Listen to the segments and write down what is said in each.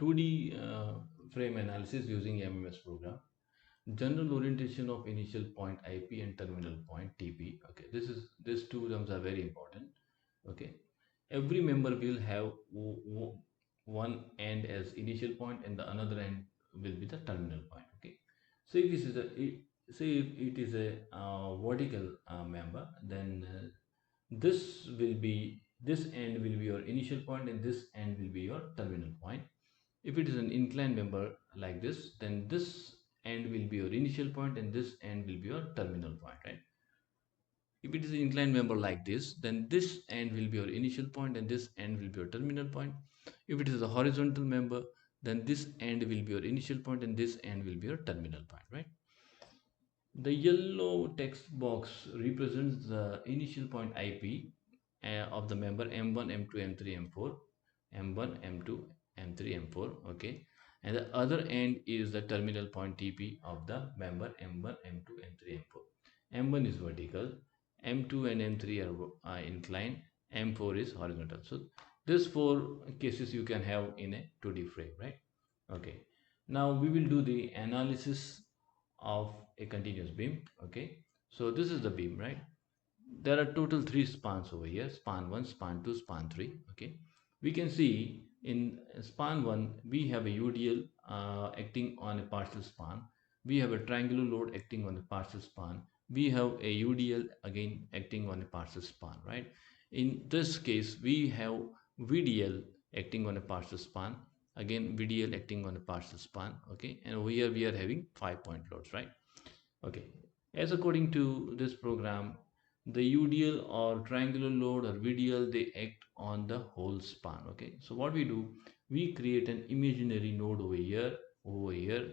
2D frame analysis using MMS program. General orientation of initial point IP and terminal point TP. Okay, these two terms are very important. Okay, every member will have one end as initial point and the another end will be the terminal point. Okay, so if this is say if it is a vertical member, then this will be this end will be your initial point and this end will be your terminal point. If it is an inclined member like this, then this end will be your initial point and this end will be your terminal point, right? If it is an inclined member like this, then this end will be your initial point and this end will be your terminal point. If it is a horizontal member, then this end will be your initial point and this end will be your terminal point, right? The yellow text box represents the initial point IP of the member M1, M2, M3, M4, M1, M2, M3, M4, okay? And the other end is the terminal point TP of the member M1, M2, M3, M4. M1 is vertical, M2 and M3 are inclined, M4 is horizontal. So these four cases you can have in a 2D frame, right? Okay. Now we will do the analysis of a continuous beam. Okay, so this is the beam, right? There are total three spans over here: span 1, span 2, span 3. Okay, we can see in span 1 we have a UDL acting on a partial span, we have a triangular load acting on a partial span, we have a UDL again acting on a partial span, right? In this case we have VDL acting on a partial span, again VDL acting on a partial span. Okay, and over here we are having 5-point loads, right? Okay, as according to this program, the UDL or triangular load or VDL, they act on the whole span. Okay, so what we do, we create an imaginary node over here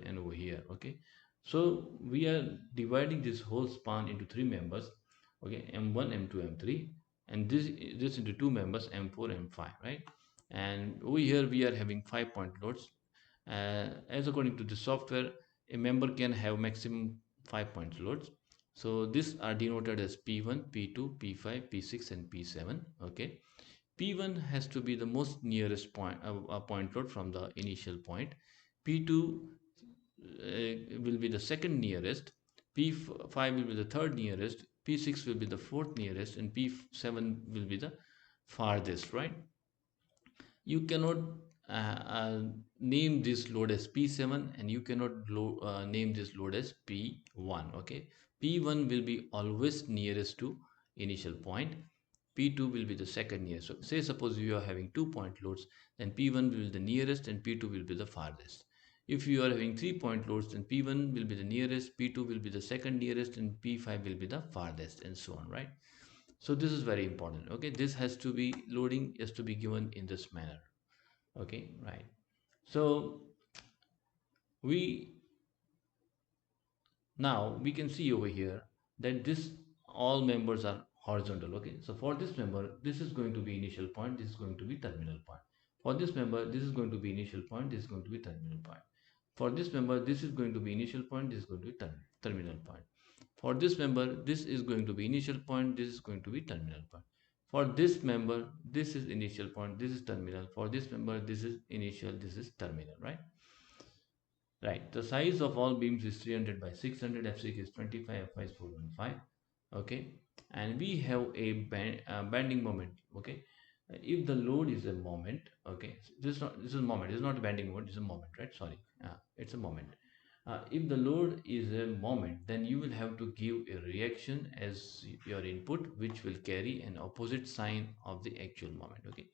and over here. Okay, so we are dividing this whole span into three members. Okay, M1, M2, M3, and this into two members, M4, M5, right? And over here we are having 5-point loads. As according to the software, a member can have maximum 5-point loads. So these are denoted as P1, P2, P5, P6 and P7. Okay, P1 has to be the most nearest point load from the initial point. P2 will be the second nearest, P5 will be the third nearest, P6 will be the fourth nearest, and P7 will be the farthest, right? You cannot name this load as P7 and you cannot name this load as P1. Okay, P1 will be always nearest to initial point, P2 will be the second nearest. So say suppose you are having 2-point loads, then P1 will be the nearest and P2 will be the farthest. If you are having 3-point loads, then P1 will be the nearest, P2 will be the second nearest, and P5 will be the farthest, and so on, right? So this is very important. Okay, this has to be loading has to be given in this manner. Okay, right? So we now we can see over here that this all members are horizontal. Okay, so for this member this is going to be initial point, this is going to be terminal point. For this member this is going to be initial point, this is going to be terminal point. For this member this is going to be initial point, this is going to be terminal point. For this member this is going to be initial point, this is going to be terminal point. For this member this is initial point, this is terminal. For this member this is initial, this is terminal, right? Right, the size of all beams is 300 by 600, F6 is 25, F5 is 415. Okay, and we have a bending moment. Okay, if the load is a moment, okay, this is moment, it's not a bending moment, it's a moment, right? Sorry, it's a moment. If the load is a moment, then you will have to give a reaction as your input, which will carry an opposite sign of the actual moment. Okay,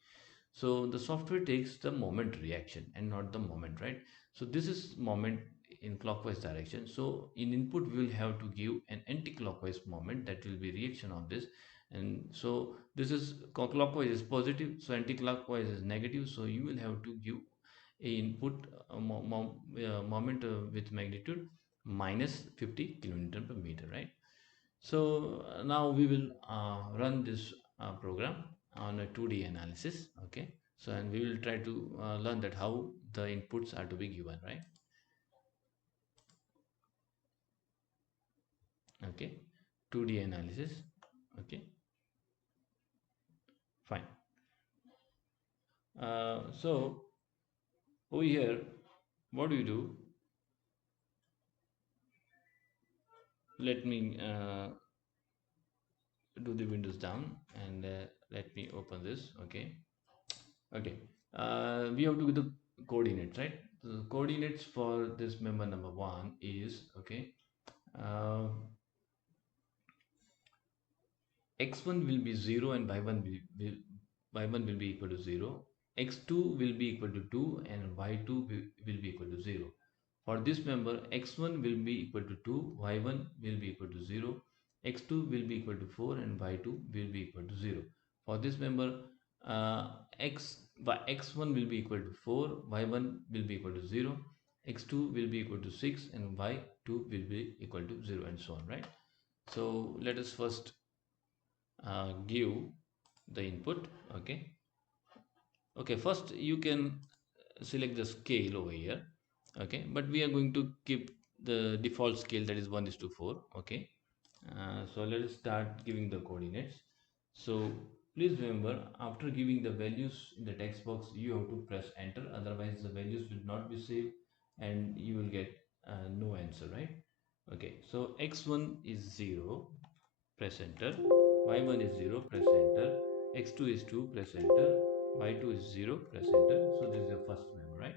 so the software takes the moment reaction and not the moment, right? So this is moment in clockwise direction, so in input we will have to give an anti-clockwise moment, that will be reaction of this. And so this is clockwise is positive, so anti-clockwise is negative, so you will have to give a input moment with magnitude minus 50 kilonewton per meter, right? So now we will run this program on a 2D analysis. Okay, so and we will try to learn that how the inputs are to be given, right? Okay, 2D analysis. Okay, fine. So Over here, what do you do? Let me do the windows down and let me open this. Okay. Okay. We have to get the coordinates, right? The coordinates for this member number one is okay. Uh, x1 will be 0 and y1 will be equal to 0, x2 will be equal to 2 and y2 will be equal to 0. For this member, x1 will be equal to 2, y1 will be equal to 0, x2 will be equal to 4 and y2 will be equal to 0. For this member, uh, x1 will be equal to 4, y1 will be equal to 0, x2 will be equal to 6 and y2 will be equal to 0, and so on, right? So let us first give the input. Okay. Okay, first you can select the scale over here. Okay, but we are going to keep the default scale, that is 1:4. Okay. So let us start giving the coordinates. So please remember, after giving the values in the text box, you have to press enter, otherwise the values will not be saved and you will get no answer, right? Okay, so x1 is 0, press enter, y1 is 0, press enter, x2 is 2, press enter, y2 is 0, press enter. So this is the first member, right?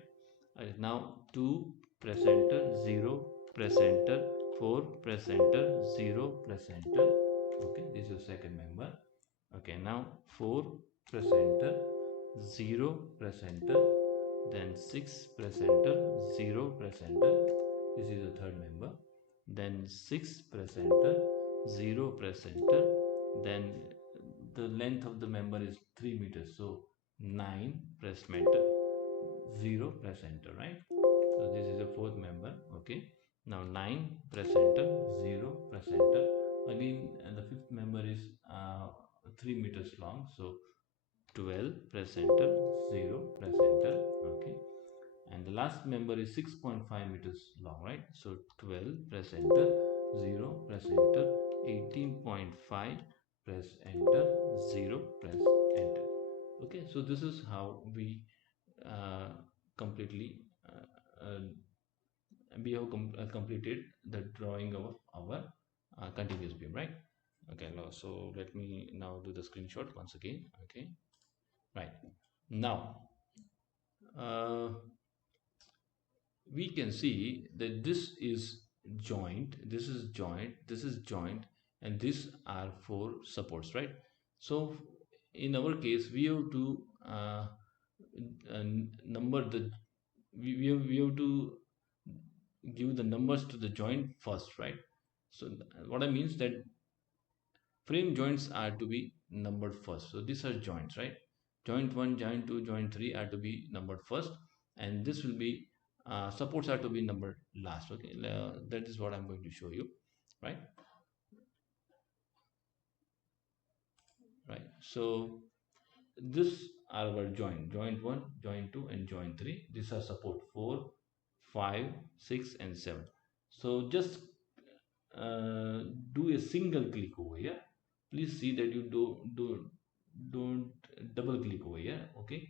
Now 2, press enter, 0, press enter, 4, press enter, 0, press enter. Okay, this is the second member. Okay, now 4, press enter, 0, press enter, then 6, press enter, 0, press enter. This is the third member. Then 6, press enter, 0, press enter. Then the length of the member is 3 meters, so 9, press enter, 0, press enter, right? So this is the fourth member. Okay, now 9, press enter, 0, press enter. Again, the fifth member is 3 meters long, so 12, press enter, 0, press enter. Okay, and the last member is 6.5 meters long, right? So 12, press enter, 0, press enter, 18.5, press enter, 0, press enter. Okay, so this is how we uh, completely we have completed the drawing of our continuous beam, right? Okay, now so let me now do the screenshot once again. Okay, right. Now uh, we can see that this is joint, this is joint, this is joint, and these are four supports, right? So in our case, we have to number the we have to give the numbers to the joint first, right? So what I means that frame joints are to be numbered first. So these are joints, right? Joint 1, joint 2, joint 3 are to be numbered first, and this will be supports are to be numbered last. Okay, that is what I'm going to show you, right? Right. So this are our joint 1, joint 2, and joint 3. These are support 4, 5, 6, and 7. So just uh, do a single click over here. Please see that you don't double click over here. Okay,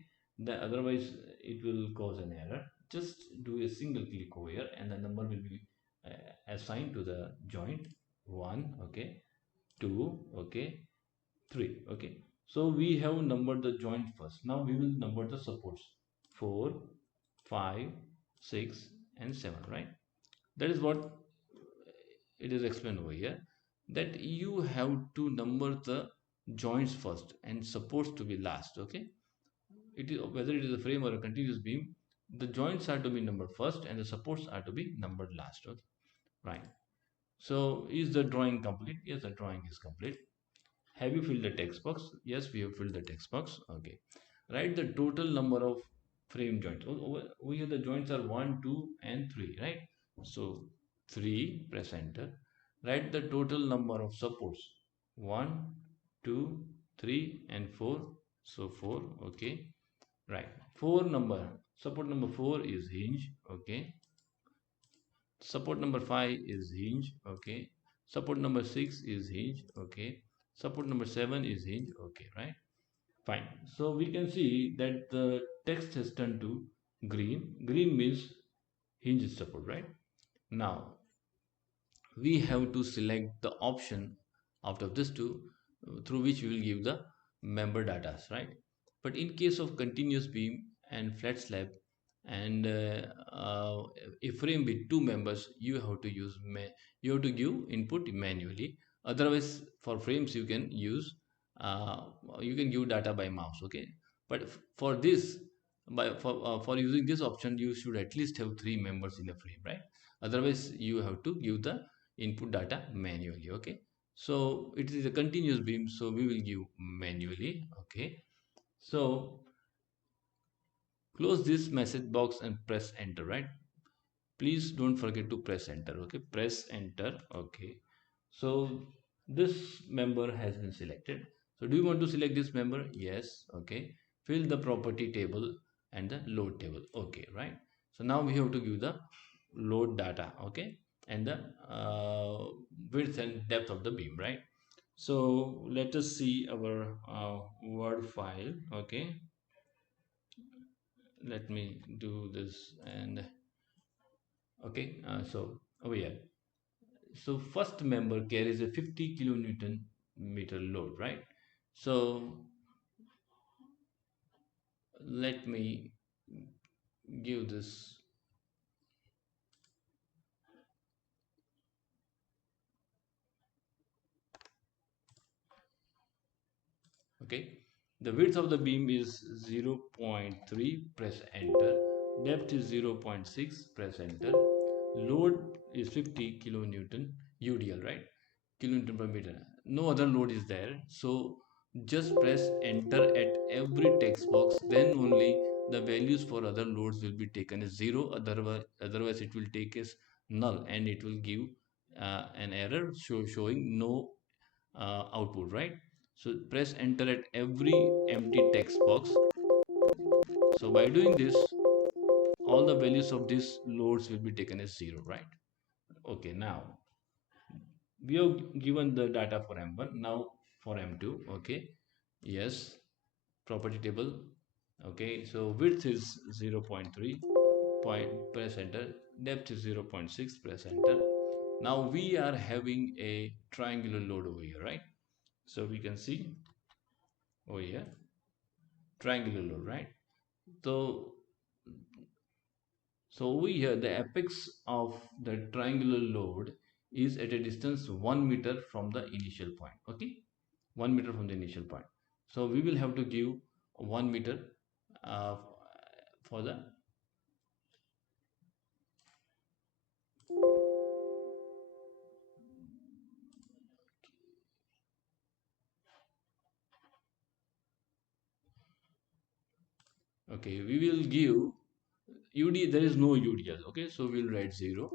otherwise it will cause an error. Just do a single click over here and the number will be assigned to the joint 1. Okay, 2. Okay, 3. Okay, so we have numbered the joint first. Now we will number the supports 4, 5, 6, and 7, right? That is what it is explained over here, that you have to number the joints first and supports to be last. Okay, it is whether it is a frame or a continuous beam, the joints are to be numbered first and the supports are to be numbered last. Okay, right. So is the drawing complete? Yes, the drawing is complete. Have you filled the text box? Yes, we have filled the text box. Okay, write the total number of frame joints. Over here the joints are 1, 2, and 3, right? So 3, press enter. Write the total number of supports: 1, 2, 3, and 4. So 4. Okay, right. 4 number, support number 4 is hinge. Okay, support number 5 is hinge. Okay, support number 6 is hinge. Okay, support number 7 is hinge. Okay, right. Fine. So we can see that the text has turned to Green means hinge support, right? Now we have to select the option out of this two through which we will give the member data, right? But in case of continuous beam and flat slab and a frame with two members, you have to you have to give input manually. Otherwise, for frames you can use uh, you can give data by mouse, okay? But for this, for using this option, you should at least have three members in a frame, right? Otherwise, you have to give the input data manually, okay? So it is a continuous beam, so we will give manually, okay? So close this message box and press enter, right? Please don't forget to press enter, okay? Press enter, okay? So this member has been selected. So do you want to select this member? Yes, okay. Fill the property table and the load table, okay, right? So now we have to give the load data, okay, and the width and depth of the beam, right? So let us see our word file, okay. Let me do this and okay. So over here, so first member carries a 50 kilonewton meter load, right? So let me give this, okay. The width of the beam is 0.3, press enter. Depth is 0.6, press enter. Load is 50 kilonewton UDL, right? Kilonewton per meter. No other load is there, so just press enter at every text box, then only the values for other loads will be taken as zero. Otherwise it will take as null and it will give an error showing no output, right? So press enter at every empty text box. So by doing this, all the values of these loads will be taken as zero, right? Okay, now we have given the data for M1. Now for M2, okay. Yes, property table, okay. So width is 0.3, press enter. Depth is 0.6, press enter. Now we are having a triangular load over here, right? So we can see over here triangular load, right? So over here the apex of the triangular load is at a distance 1 meter from the initial point, okay. 1 meter from the initial point. So we will have to give 1 meter uh, for the, okay, we will give UD, there is no UDL, okay, so we'll write 0.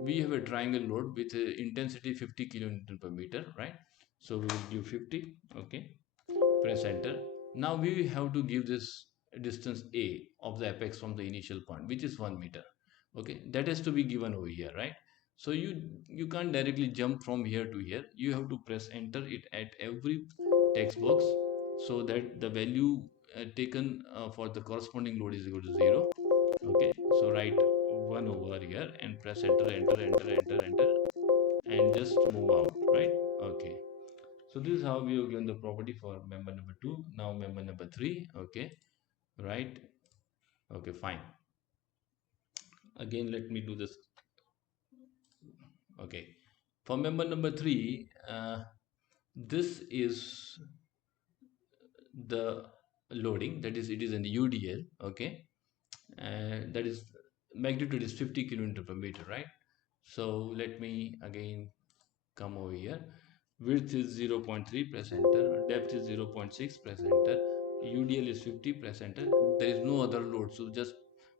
We have a triangle load with intensity 50 kilonewton per meter, right? So we will give 50, okay. Press enter. Now we have to give this distance A of the apex from the initial point, which is 1 meter, okay. That has to be given over here, right? So you can't directly jump from here to here. You have to press enter it at every text box so that the value taken for the corresponding load is equal to 0, okay. So write 1 over here and press enter, enter, enter, enter, enter, and just move out, right? Okay. So this is how we have given the property for member number 2. Now member number 3, okay, right? Okay, fine. Again, let me do this. Okay, for member number 3, this is the loading, that is, it is in the UDL, okay, and that is magnitude is 50 kilometer per meter, right? So let me again come over here. Width is 0.3, press enter. Depth is 0.6, press enter. UDL is 50, press enter. There is no other load, so just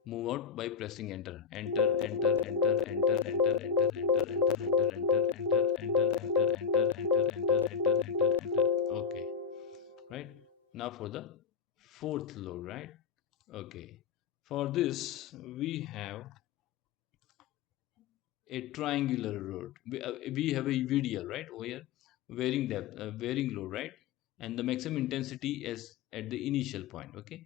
move out by pressing enter. Enter, enter, enter, enter, enter, enter, enter, enter, enter, enter, enter, enter, enter, enter, enter, enter, enter, enter, enter. Okay, right? Now for the fourth load, right? Okay. For this, we have a triangular road. We have a VDL, right, over here, varying depth, varying load, right, and the maximum intensity is at the initial point, okay.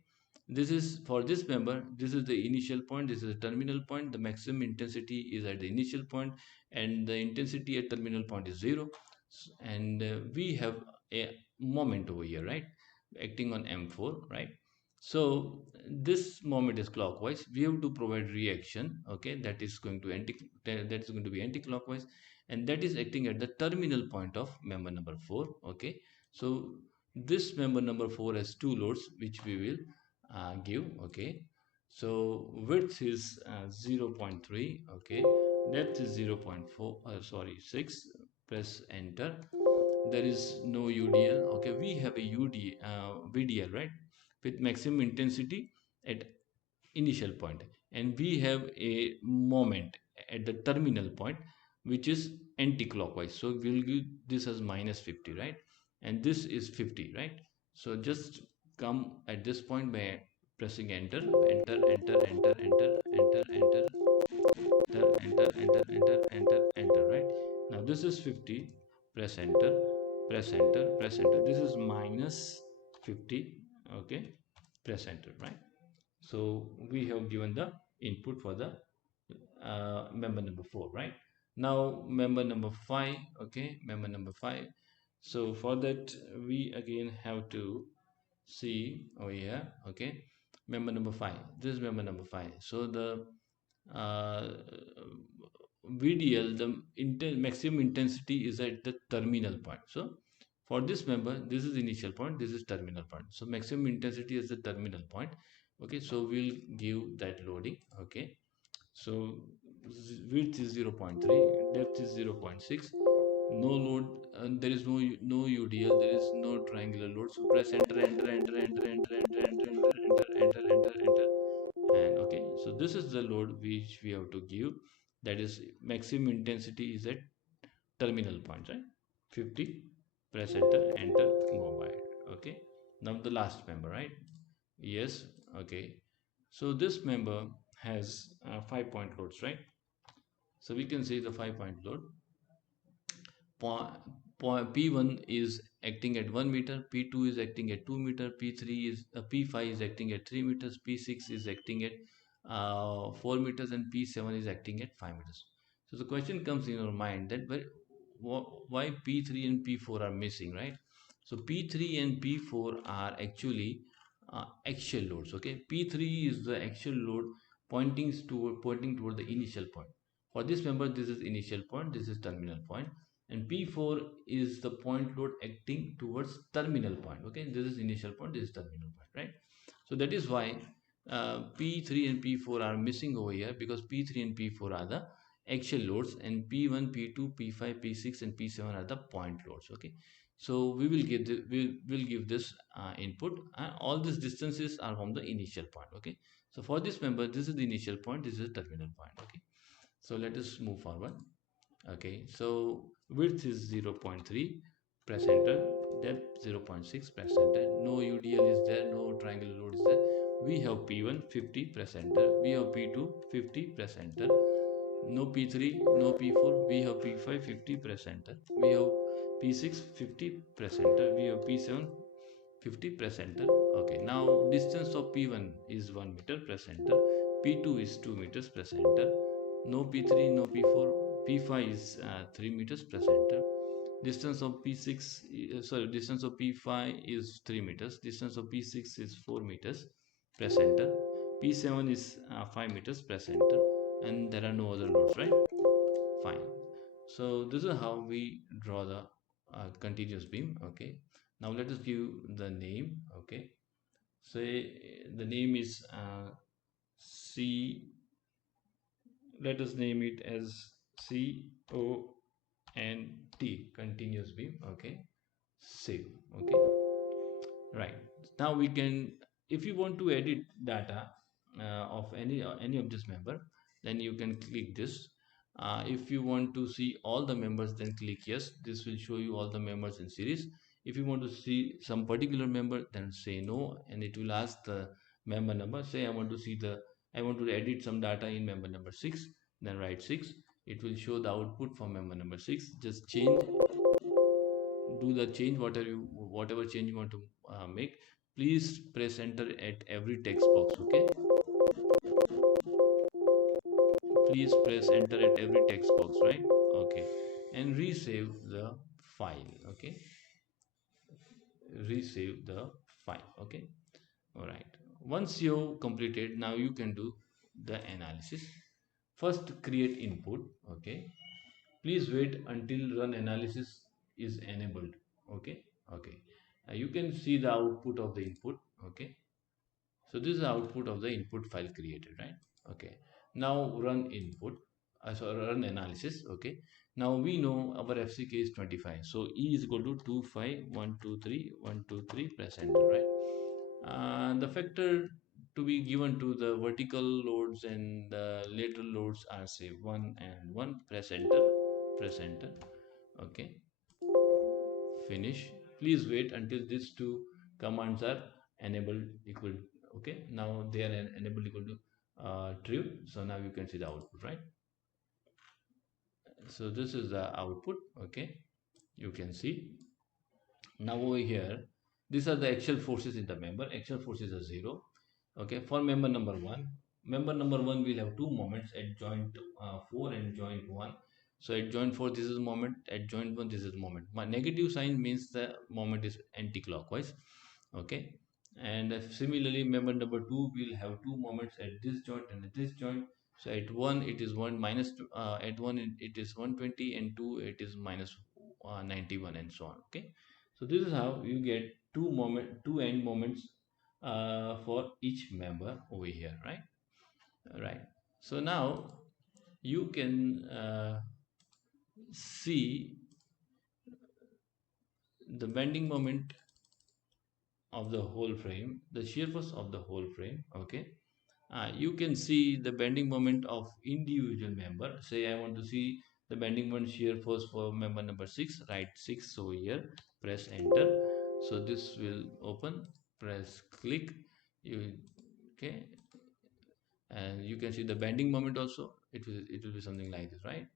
this is for this member, this is the initial point, this is the terminal point. The maximum intensity is at the initial point, and the intensity at terminal point is 0. And we have a moment over here, right, acting on M4, right? So this moment is clockwise. We have to provide reaction, okay, that is going to anti-clockwise, and that is acting at the terminal point of member number 4, okay. So this member number 4 has two loads which we will give, okay. So width is 0.3, okay. Depth is 0.4, sorry, 6. Press enter. There is no UDL, okay. We have a VDL, right, with maximum intensity at initial point, and we have a moment at the terminal point which is anti-clockwise. So we'll give this as -50, right, and this is 50, right? So just come at this point by pressing enter, enter, enter, enter, enter, enter, enter, enter, enter, enter, enter, enter, enter, right? Now this is 50. Press enter, press enter, press enter. This is -50, okay. Press enter, right? So we have given the input for the member number 4, right? Now member number 5, okay, member number 5. So for that we again have to see over here, okay, member number 5. This is member number 5. So the uh, VDL, the maximum intensity is at the terminal point. So for this member, this is initial point, this is terminal point. So maximum intensity is the terminal point, okay. So we'll give that loading, okay. So width is 0.3, depth is 0.6. No load, and there is no UDL, there is no triangular load. So press enter, enter, enter, enter, enter, enter, enter, enter, enter, enter, enter, and okay. So this is the load which we have to give. That is maximum intensity is at terminal point, right? 50. Press enter, enter, mobile, okay. Now the last member, right? Yes, okay. So this member has 5-point loads, right? So we can say the 5-point load. P1 is acting at 1 meter, P2 is acting at 2 meter, P5 is acting at 3 meters, P6 is acting at 4 meters, and P7 is acting at 5 meters. So the question comes in your mind that why P3 and P4 are missing, right? So P3 and P4 are actually axial loads, okay. P3 is the axial load pointing toward the initial point. For this member, this is initial point, this is terminal point, and P4 is the point load acting towards terminal point, okay. This is initial point, this is terminal point, right? So that is why P3 and P4 are missing over here, because P3 and P4 are the axial loads, and P1, P2, P5, P6 and P7 are the point loads, okay. So we will give we'll give this input. All these distances are from the initial point, okay. So for this member, this is the initial point, this is the terminal point, okay. So let us move forward, okay. So width is 0.3. Press enter. Depth 0.6. Press enter. No UDL is there, no triangular load is there. We have P1 50. Press enter. We have P2 50. Press enter. No P3, no P4. We have P5 50. Press enter. We have P6 50. Press enter. We have P7 50. Press enter. Okay, now distance of P1 is 1 meter. Press enter. P2 is 2 meters. Press enter. No P3, no P4. P5 is 3 meters. Press enter. Distance of P6, distance of P5 is 3 meters. Distance of P6 is 4 meters. Press enter. P7 is 5 meters. Press enter. And there are no other nodes, right? Fine. So this is how we draw the continuous beam, okay. Now let us give the name, okay. Say the name is C. Let us name it as CONT, continuous beam, okay. Save, okay. Right. Now we can, if you want to edit data of any of this member, then you can click this. If you want to see all the members, then click yes. This will show you all the members in series. If you want to see some particular member, then say no, and it will ask the member number. Say I want to edit some data in member number 6, then write 6. It will show the output for member number 6. Just change, do the change, whatever change you want to make. Please press enter at every text box. Okay, please press enter at every text box, right? Okay, and resave the file. Okay, resave the file. Okay, all right. Once you completed, now you can do the analysis. First, create input. Okay, please wait until run analysis is enabled. Okay, okay. You can see the output of the input. Okay, so this is the output of the input file created, right? Okay. Now run input. So run analysis. Okay. Now we know our FCK is 25. So E is equal to 25123 press enter, right? The factor to be given to the vertical loads and the lateral loads are say 1 and 1. Press enter. Press enter. Okay. Finish. Please wait until these two commands are enabled equal. Okay, now they are enabled equal to true. So now you can see the output, right? So this is the output. Okay, you can see. Now over here, these are the axial forces in the member. Axial forces are 0. Okay, for member number one will have two moments at joint 4 and joint 1. So at joint 4 this is moment, at joint 1 this is moment. My negative sign means the moment is anti-clockwise. Okay, and similarly member number 2 will have two moments at this joint and at this joint. So at 1 it is 1 minus at 1 it is 120, and 2 it is minus 91, and so on. Okay, so this is how you get two end moments for each member over here, right? Right. So now you can see the bending moment of the whole frame, the shear force of the whole frame. Okay, you can see the bending moment of individual member. Say I want to see the bending moment shear force for member number 6. Write 6 over here. Press enter. So this will open. Press click. You okay, and you can see the bending moment also. It will be something like this, right?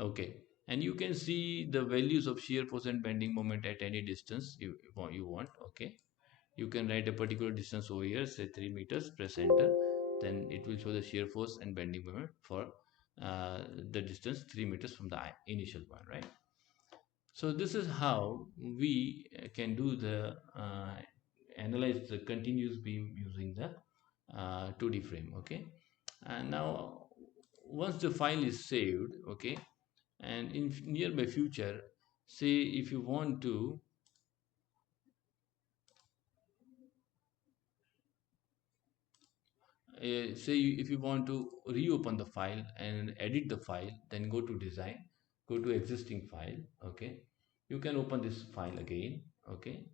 Okay, and you can see the values of shear force and bending moment at any distance you want. Okay, you can write a particular distance over here, say 3 meters. Press enter. Then it will show the shear force and bending moment for the distance 3 meters from the initial point, right? So this is how we can do the analyze the continuous beam using the 2D frame. Okay, and now once the file is saved, okay, and in nearby future, say if you want to if you want to reopen the file and edit the file, then go to design, go to existing file. Okay, you can open this file again. Okay,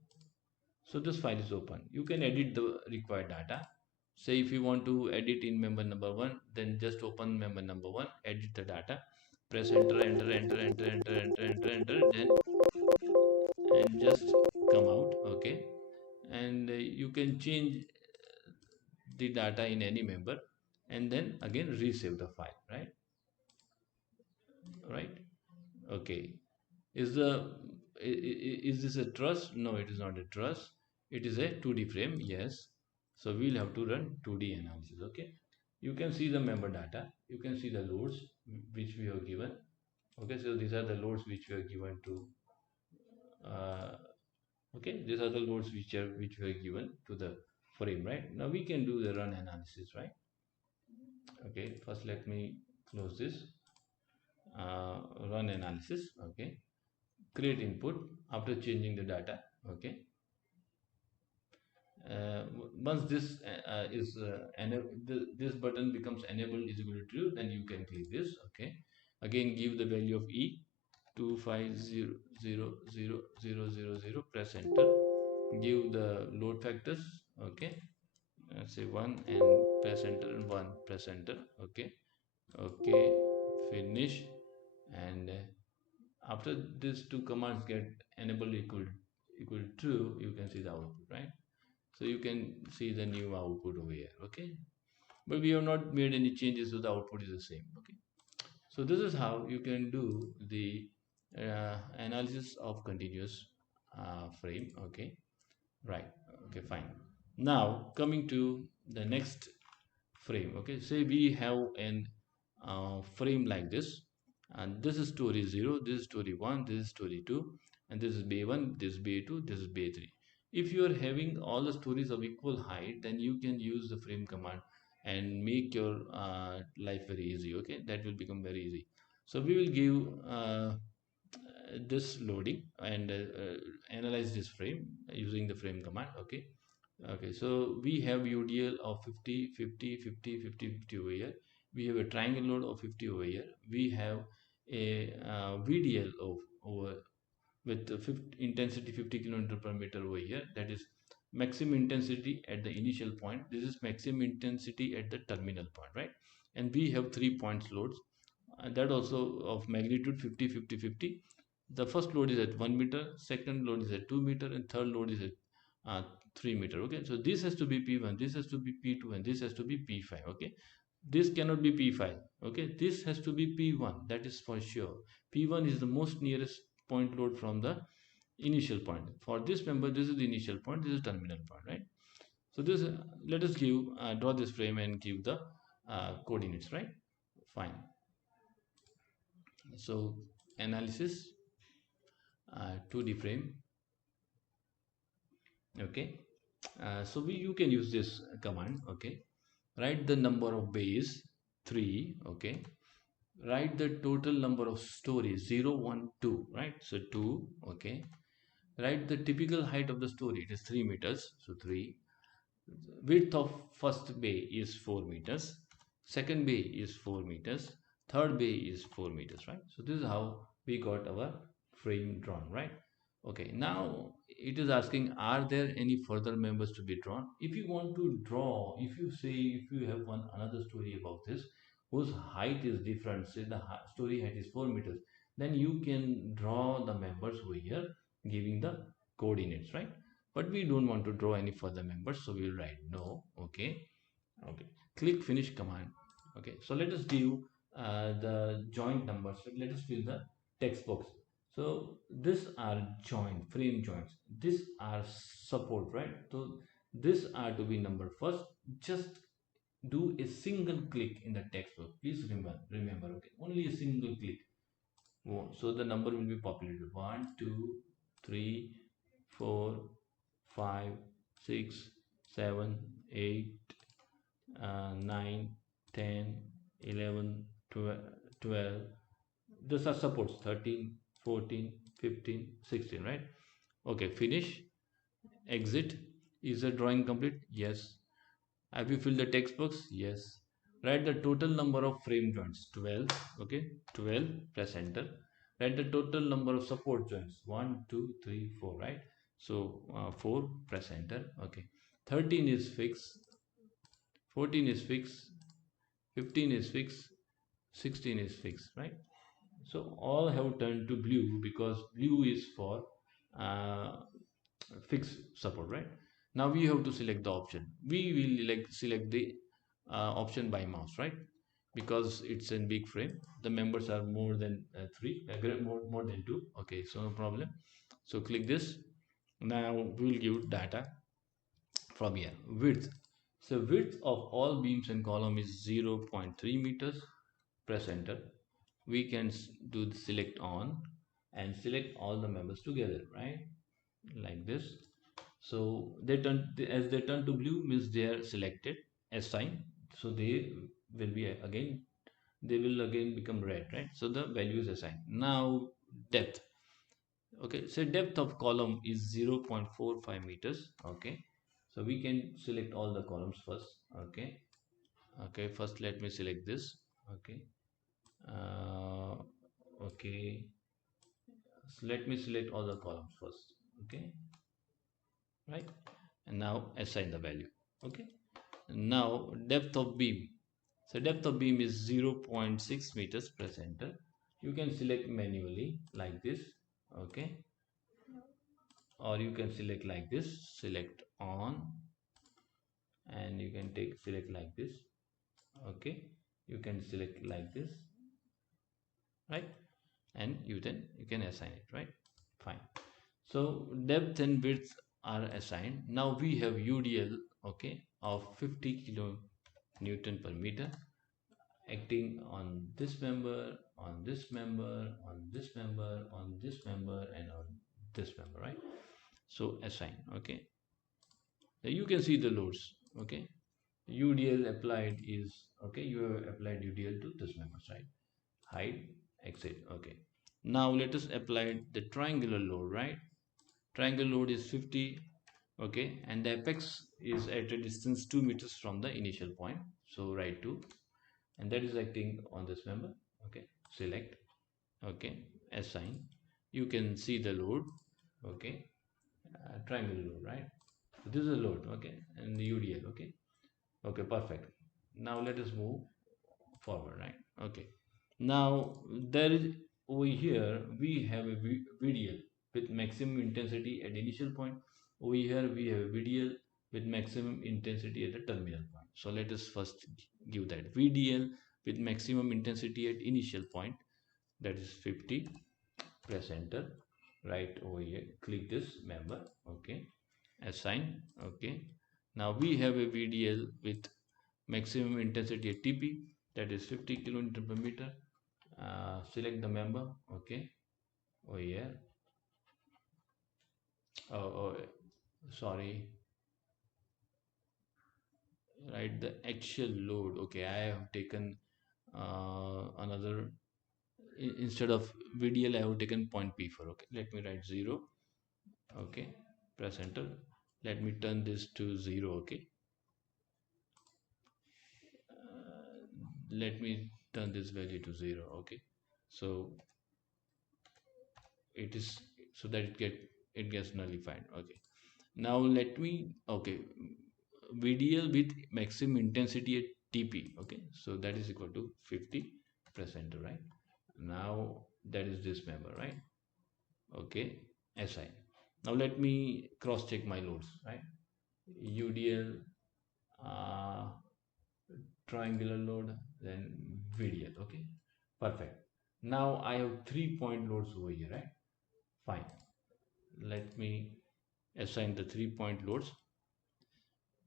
so this file is open. You can edit the required data. Say if you want to edit in member number 1, then just open member number 1, edit the data, press enter, enter, enter, enter, enter, enter, enter, enter, then and just come out. Okay, and you can change the data in any member, and then again resave the file, right? Okay, is the is this a truss? No, it is not a truss. It is a 2D frame. Yes, so we'll have to run 2D analysis. Okay, you can see the member data, you can see the loads which we have given. Okay, so these are the loads which we are given to uh, okay, these are the loads which were given to the frame, right? Now we can do the run analysis, right? Okay, first let me close this. Run analysis. Okay, create input after changing the data. Okay, once this is this button becomes enabled is equal to true, then you can click this. Okay, again give the value of E 2500000. Press enter. Give the load factors. Okay, say 1 and press enter, and 1. Press enter. Okay, okay, finish. And after these two commands get enabled equal true, you can see the output, right? So you can see the new output over here. Okay, but we have not made any changes, so the output is the same. Okay, so this is how you can do the analysis of continuous frame. Okay, Right. Okay, fine. Now coming to the next frame. Okay, say we have an frame like this, and this is story 0, this is story 1, this is story 2, and this is bay 1, this is bay 2, this is bay 3. If you are having all the stories of equal height, then you can use the frame command and make your life very easy. Okay, that will become very easy. So we will give this loading and analyze this frame using the frame command. Okay. Okay, so we have UDL of 50, 50, 50, 50, 50 over here. We have a triangle load of 50 over here. We have a VDL of over with 50, intensity 50 kilometer per meter over here. That is maximum intensity at the initial point. This is maximum intensity at the terminal point, right? And we have 3 points loads. That also of magnitude 50, 50, 50. The first load is at 1 meter, second load is at 2 meter, and third load is at 3 meter. Okay, so this has to be P1, this has to be P2, and this has to be P5. Okay, this cannot be P5. Okay, this has to be P1, that is for sure. P1 is the most nearest point load from the initial point. For this member, this is the initial point, this is terminal point, right? So this let us give draw this frame and give the coordinates, right? Fine. So analysis, 2D frame. Okay, so you can use this command. Okay, write the number of bays 3. Okay, write the total number of stories 0, 1, 2. Right, so 2. Okay, write the typical height of the story, it is 3 meters, so 3. Width of first bay is 4 meters, second bay is 4 meters, third bay is 4 meters, right? So this is how we got our frame drawn, right? Okay, now it is asking, are there any further members to be drawn? If you want to draw, if you say, if you have one another story about this whose height is different, say the story height is 4 meters, then you can draw the members over here giving the coordinates, right? But we don't want to draw any further members, so we will write no. Okay. Okay, click finish command. Okay, so let us give the joint numbers. Let us fill the text box. So this are joint frame joints, this are support, right? So this are to be number first. Just do a single click in the text box, please remember. Okay, only a single click. Oh, so the number will be populated 1, 2, 3, 4, 5, 6, 7, 8, 9, 10, 11, 12. These are supports 13, 14, 15, 16, right? Okay, finish, exit. Is the drawing complete? Yes. Have you filled the text box? Yes. Write the total number of frame joints, 12. Okay, 12, press enter. Write the total number of support joints, 1, 2, 3, 4, right? So 4, press enter. Okay, 13 is fixed, 14 is fixed, 15 is fixed, 16 is fixed, right? So all have turned to blue because blue is for uh, fixed support, right? Now we have to select the option. We will like select the option by mouse, right? Because it's a big frame, the members are more than 3, more than 2. Okay, so no problem. So click this. Now we will give data from here. Width, so width of all beams and column is 0.3 meters. Press enter. We can do the select on and select all the members together, right? Like this. So they turn, as they turn to blue means they are selected as sign, so they will be again, they will again become red, right? So the value is assigned. Now depth. Okay, so depth of column is 0.45 meters. Okay, so we can select all the columns first. Okay, okay, first let me select this. Okay, uh, okay, so let me select all the columns first. Okay, right, and now assign the value. Okay, now depth of beam, so depth of beam is 0.6 meters. Press enter. You can select manually like this. Okay, or you can select like this, select on, and you can take select like this. Okay, you can select like this, right? And you can assign it, right? Fine. So depth and width are assigned. Now we have UDL, okay, of 50 kilo Newton per meter acting on this member, on this member, on this member, on this member, and on this member, right? So assign, okay. Now you can see the loads, okay. UDL applied is, okay, you have applied UDL to this members, right? Height, exit, okay. Now let us apply the triangular load, right? Triangle load is 50, okay, and the apex is at a distance 2 meters from the initial point. So write 2, and that is acting on this member, okay. Select, okay, assign. You can see the load, okay, triangle load, right? So this is a load, okay, and the UDL, okay. Okay, perfect. Now let us move forward, right? Okay. Now there is, over here we have a VDL with maximum intensity at initial point. Over here we have a VDL with maximum intensity at the terminal point. So let us first give that VDL with maximum intensity at initial point, that is 50. Press enter. Right over here, click this member, okay. Assign, okay. Now we have a VDL with maximum intensity at TP, that is 50 kN per meter. Select the member, okay. Oh yeah. Oh, sorry. Right, the actual load. Okay, I have taken another. Instead of VDL, I have taken point P4. Okay, let me write 0. Okay, press enter. Let me turn this to 0. Okay, let me turn this value to 0. Okay, so it is, so that it gets nullified. Okay, now let me, okay, VDL with maximum intensity at TP, okay, so that is equal to 50. Press enter, right? Now that is this member, right? Okay, SI. Now let me cross check my loads, right? UDL, uh, triangular load, then VDL, okay, perfect. Now I have 3-point loads over here, right? Fine, let me assign the 3-point loads.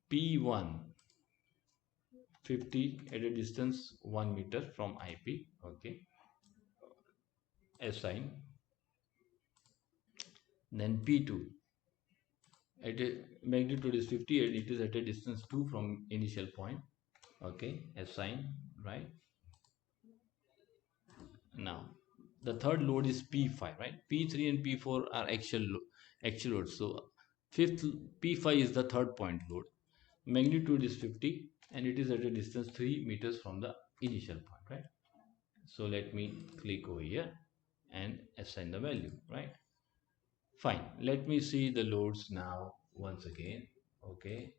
P1 50 at a distance 1 meter from IP, okay. Assign. Then P2 at a magnitude is 50 and it is at a distance 2 from initial point, okay. Assign, right? Now the third load is P5, right? P3 and P4 are actual loads. So fifth, P5 is the third point load. Magnitude is 50 and it is at a distance 3 meters from the initial point, right? So let me click over here and assign the value, right? Fine, let me see the loads now once again, okay.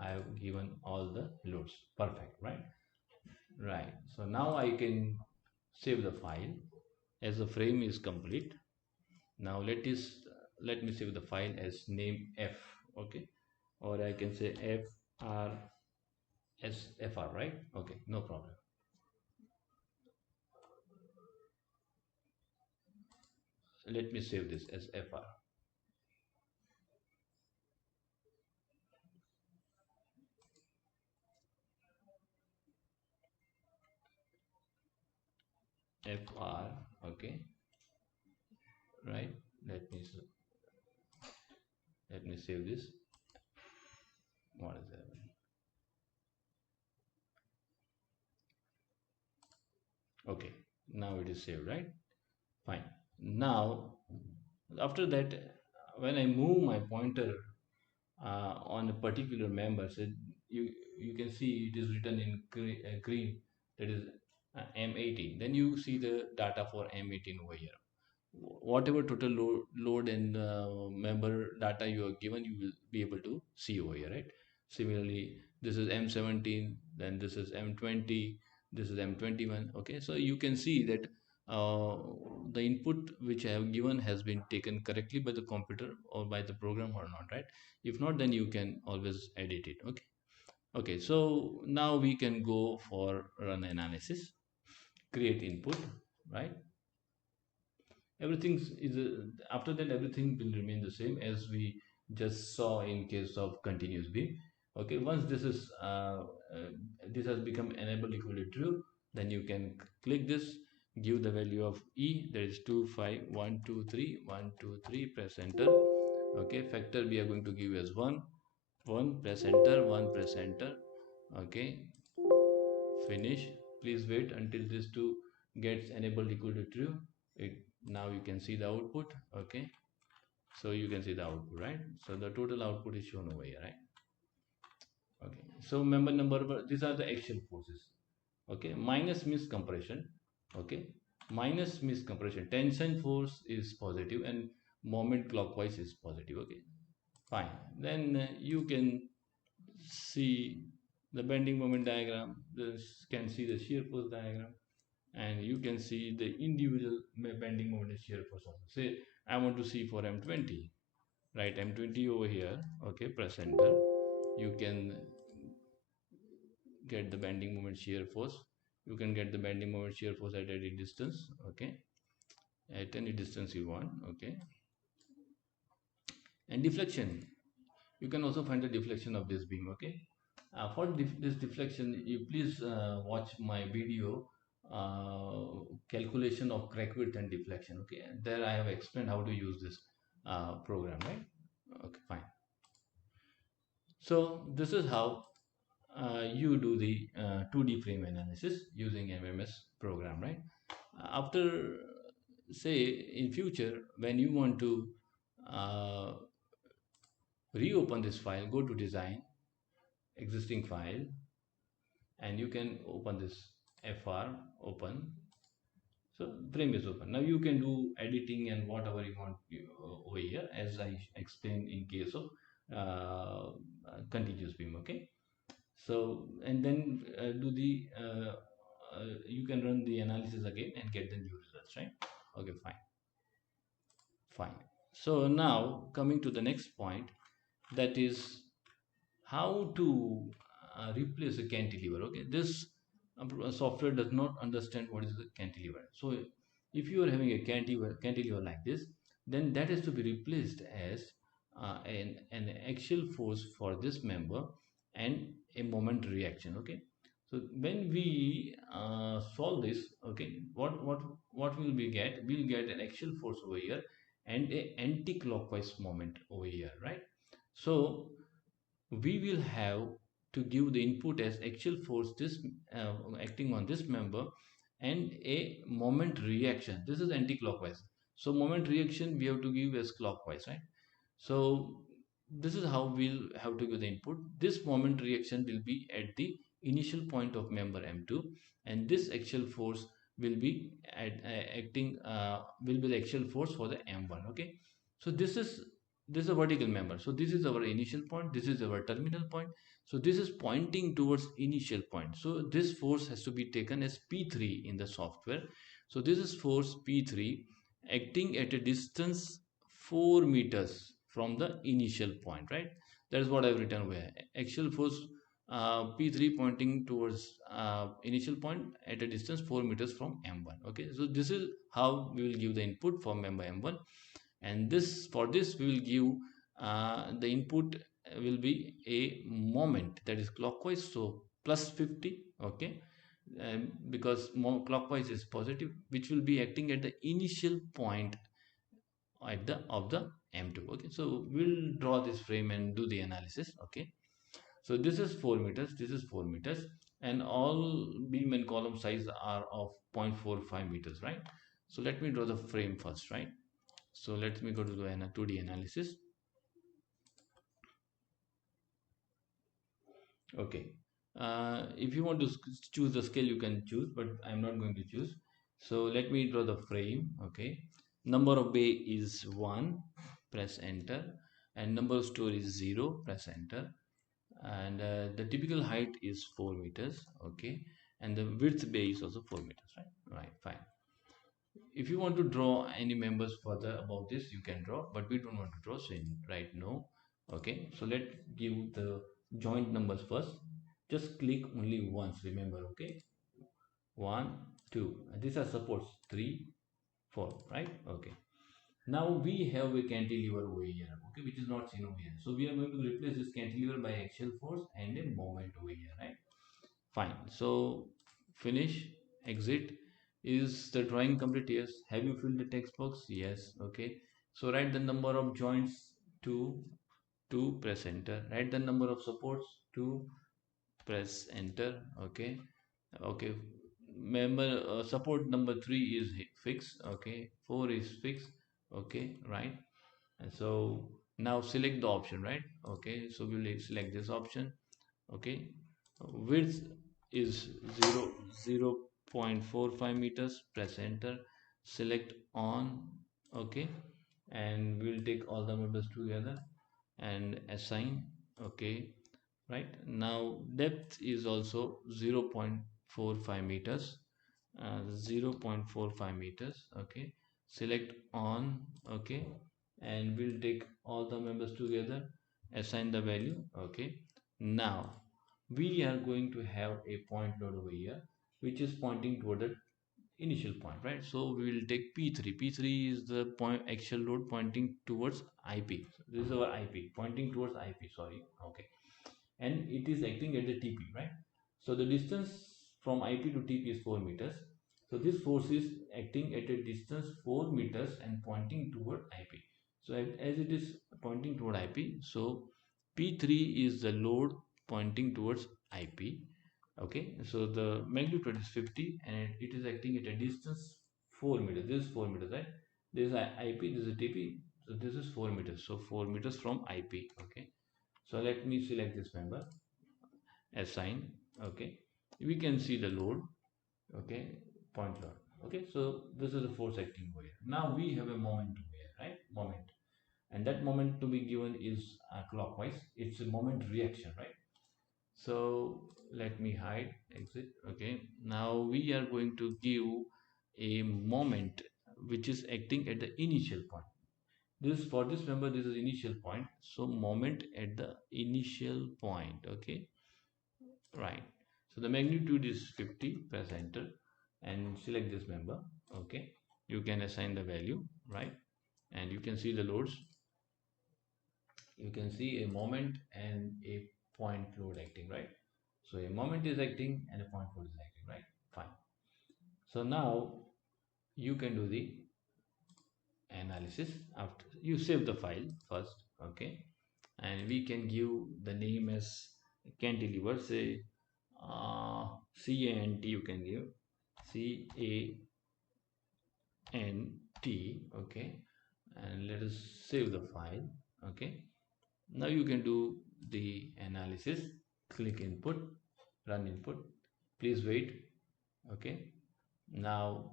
I have given all the loads, perfect, right? Right, so now I can save the file as the frame is complete. Now let me save the file as name F, okay, or I can say FR, right? Okay, no problem. Let me save this as FR. FR, okay, right. Let me save this. What is that? Okay, now it is saved, right? Fine. Now after that, when I move my pointer on a particular member, so you can see it is written in green, that is M18. Then you see the data for M18 over here. Whatever total load and member data you are given, you will be able to see over here, right? Similarly, this is M17, then this is M20, this is M21. Okay, so you can see that the input which I have given has been taken correctly by the computer or by the program or not, right? If not, then you can always edit it. Okay, okay, so now we can go for run analysis, create input, right? Everything is after that everything will remain the same as we just saw in case of continuous beam. Okay, once this has become enabled equal to true, then you can click this, give the value of E, that is 2 5 1 2 3 1 2 3, press enter. Okay, factor we are going to give as 1 1, press enter, 1, press enter. Okay, finish. Please wait until this 2 gets enabled equal to true. Now you can see the output. Okay, so you can see the output, right? So the total output is shown over here, right? Okay, so member number, these are the axial forces. Okay, minus means compression. Okay, minus means compression, tension force is positive and moment clockwise is positive. Okay, fine. Then you can see the bending moment diagram, this can see the shear force diagram, and you can see the individual bending moment and shear force also. Say I want to see for M20, right? M20 over here. Okay, press enter. You can get the bending moment shear force. You can get the bending moment shear force at any distance. Okay, at any distance you want. Okay, and deflection, you can also find the deflection of this beam. Okay, for this deflection, you please watch my video, calculation of crack width and deflection. Okay, there I have explained how to use this program, right? Okay, fine. So this is how you do the 2D frame analysis using MMS program, right? After, say, in future, when you want to uh, reopen this file, go to design, existing file, and you can open this FR, open. So frame is open. Now you can do editing and whatever you want over here, as I explained in case of continuous beam. Okay, so and then do the you can run the analysis again and get the new results, right? Okay, fine, fine. So now coming to the next point, that is how to replace a cantilever. Okay, this software does not understand what is the cantilever. So if you are having a cantilever like this, then that has to be replaced as an axial force for this member and a moment reaction. Okay, so when we solve this, okay, what will we get? We'll get an axial force over here and a anti-clockwise moment over here, right? So we will have to give the input as axial force this uh, acting on this member and a moment reaction. This is anti-clockwise, so moment reaction we have to give as clockwise, right? So this is how we'll have to give the input. This moment reaction will be at the initial point of member M2, and this axial force will be acting will be the axial force for the M1. Okay, so this is a vertical member. So this is our initial point. This is our terminal point. So this is pointing towards initial point. So this force has to be taken as P3 in the software. So this is force P3 acting at a distance 4 meters from the initial point, right? That is what I've written over here. Axial force P3 pointing towards initial point at a distance 4 meters from M1. Okay, so this is how we will give the input for member M1, and this for this we will give the input will be a moment that is clockwise, so plus 50. Okay, because clockwise is positive, which will be acting at the initial point at the of the M2. Okay, so we'll draw this frame and do the analysis. Okay, so this is 4 meters, this is 4 meters, and all beam and column size are of 0.45 meters, right? So let me draw the frame first, right? So let me go to the 2D analysis. Okay, if you want to choose the scale, you can choose, but I'm not going to choose. So let me draw the frame. Okay, number of bay is 1, press enter, and number of store is 0, press enter, and the typical height is 4 meters. Okay, and the width bay is also 4 meters, right? Fine. If you want to draw any members further about this, you can draw, but we don't want to draw, so right, no. Okay, so let's give the joint numbers first. Just click only once, remember. Okay, 1 2, and these are supports 3 4, right? Okay, Now we have a cantilever over here, okay, which is not seen over here. So we are going to replace this cantilever by axial force and a moment over here, right? Fine. So finish, exit. Is the drawing complete? Yes. Have you filled the text box? Yes. Okay. So write the number of joints to press enter. Write the number of supports to press enter. Okay. Okay. Member support number 3 is fixed. Okay. 4 is fixed. Okay. Right. And so now select the option, right? Okay. So we'll select this option. Okay. Width is 0.45 meters. Press enter. Select on. Okay. And we'll take all the numbers together and assign. Okay, right. Now depth is also 0.45 meters. 0.45 meters. Okay, select on. Okay, and we'll take all the members together, assign the value. Okay, now we are going to have a point load over here which is pointing toward the initial point, right? So we will take P3. P3 is the point actual load pointing towards IP. So this is our IP pointing towards IP, sorry. Okay, and it is acting at the TP, right? So the distance from IP to TP is 4 meters. So this force is acting at a distance 4 meters and pointing toward IP. So as it is pointing toward IP, so P3 is the load pointing towards IP. Okay, so the magnitude is 50 and it is acting at a distance 4 meters. This is 4 meters, right? This is IP, this is TP. So this is 4 meters. So 4 meters from IP. Okay, so let me select this member, assign. Okay, we can see the load. Okay, point load. Okay, so this is the force acting over here. Now we have a moment over here, right? Moment, and that moment to be given is clockwise. It's a moment reaction, right? So let me hide, exit. Okay, now we are going to give a moment which is acting at the initial point. This, for this member, this is initial point, so moment at the initial point. Okay, right. So the magnitude is 50. Press enter and select this member. Okay, you can assign the value, right? And you can see the loads. You can see a moment and a point load acting, right? So a moment is acting and a point load is acting, right? Fine. So now you can do the analysis. After you save the file first. Okay, and we can give the name as cantilever. Say CANT, you can give CANT. Okay, and let us save the file. Okay, now you can do the analysis. Click input, run input. Please wait. Okay, now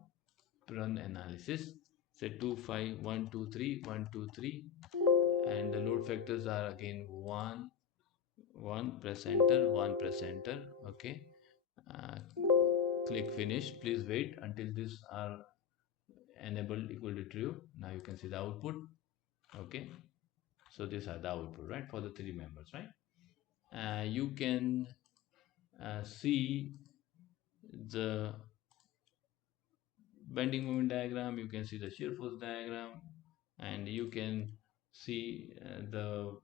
run analysis. Say 2 5 1 2 3 1 2 3, and the load factors are again 1 1. Press enter, 1. Press enter. Okay, uh, click finish. Please wait until these are enabled equal to true. Now you can see the output. Okay, so these are the output, right, for the three members, right? You can see the bending moment diagram, you can see the shear force diagram, and you can see the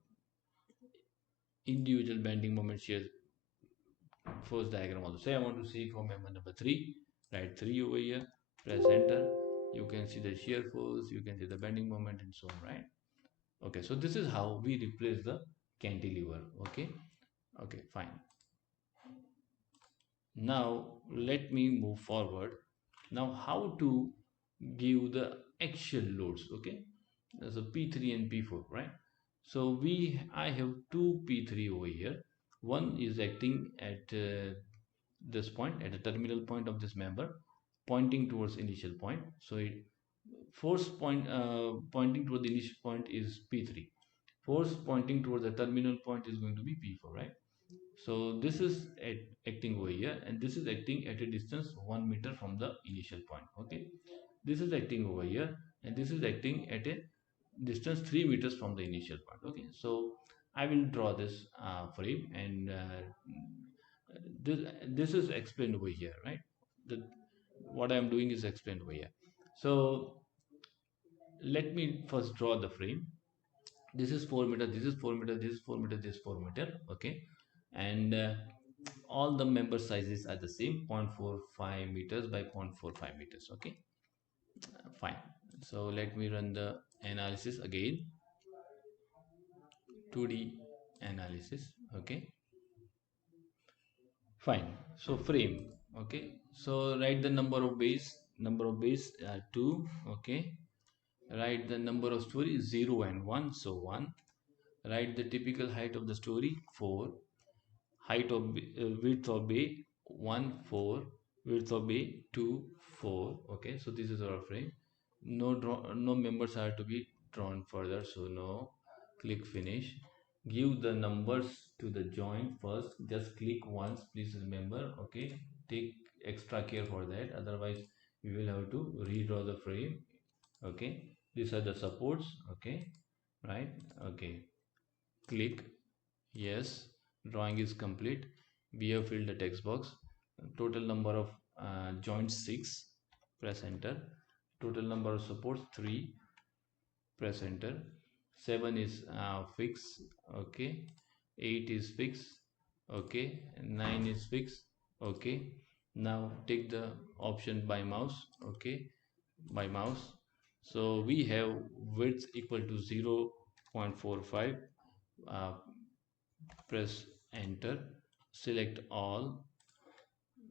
individual bending moment shear force diagram also. Say I want to see for member number 3, write 3 over here, press enter. You can see the shear force, you can see the bending moment and so on, right? Okay, so this is how we replace the cantilever. Okay, okay, fine. Now let me move forward. Now how to give the actual loads. Okay, so P3 and P4, right? So I have two P3 over here. One is acting at this point, at the terminal point of this member, pointing towards initial point. So force pointing toward the initial point is P3. Force pointing towards the terminal point is going to be P4, right? So this is acting over here, and this is acting at a distance 1 meter from the initial point. Okay, this is acting over here, and this is acting at a distance 3 meters from the initial point. Okay, so I will draw this frame, and this is explained over here, right? The What I am doing is explained over here. So let me first draw the frame. This is 4 meter, this is 4 meter, this is 4 meter, this is 4 meter, okay. And all the member sizes are the same, 0.45 meters by 0.45 meters, okay. Fine. So let me run the analysis again. 2D analysis, okay. Fine. So frame, okay. So write the number of base 2, okay. Write the number of story 0 and 1, so 1. Write the typical height of the story 4. Height of width of bay 1 4, width of bay 2 4, okay. So this is our frame. No members are to be drawn further, so no. Click finish. Give the numbers to the joint first, just click once, please remember, okay. Take extra care for that, otherwise we will have to redraw the frame, okay. These are the supports, okay, right, okay. Click yes. Drawing is complete. We have filled the text box. Total number of joints 6. Press enter. Total number of supports 3. Press enter. 7 is fixed, okay. 8 is fixed, okay. 9 is fixed, okay. Now take the option by mouse, okay, by mouse. So we have width equal to 0.45. uh, Press enter. Select all,